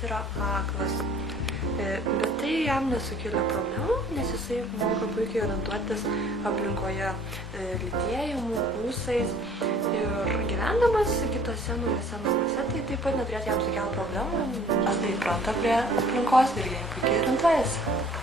jis yra aklas. Bet tai jam nesukėlė problemų, nes jisai moka puikiai orientuotis aplinkoje lytėjimu, ūsais ir gyvendamas kitose naujose namuose, tai taip pat neturėtų jam sukelti problemų, jis tai pranta prie aplinkos ir jie puikiai orientuojasi.